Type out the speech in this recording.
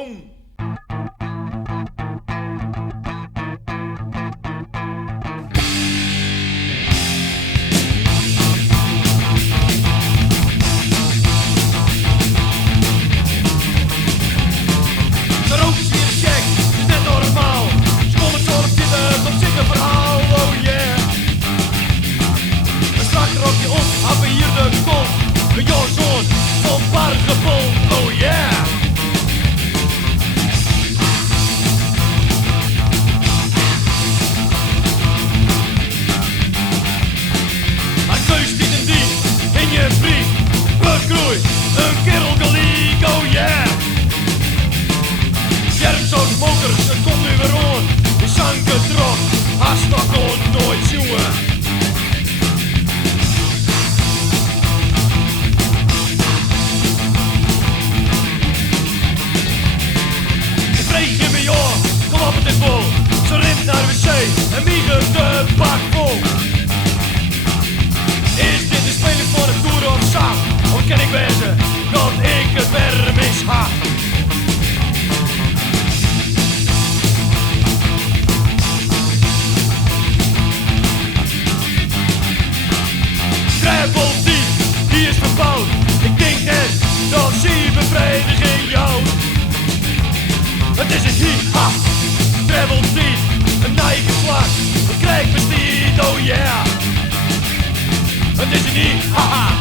gewoon. De rook is hier een check, het is net normaal. Ze komen zo op zitten, tot zingen verhaal, oh yeah. Een strak rokje op, happen hier de kont. Een jongen van Bargepont, oh yeah. Een keus die en die, in je brief. Begroei, een kerel geliek, oh yeah. Schermzout mokers, het komt nu weer on. De zang gedropt, haast nog nooit jongen. Ik vreeg je me joh, kom op het is vol. Ze rent naar de wc en wiegen de bak vol. Is dit de speling voor een toer of zang? Of kan ik wezen dat ik het weer mis had? Die is verbouwd. Ik denk net dat zie bevrediging jou. Het is een hit, ha, treble D, een nijke slag, een krijgbestied, oh yeah. Het is een hit, haha.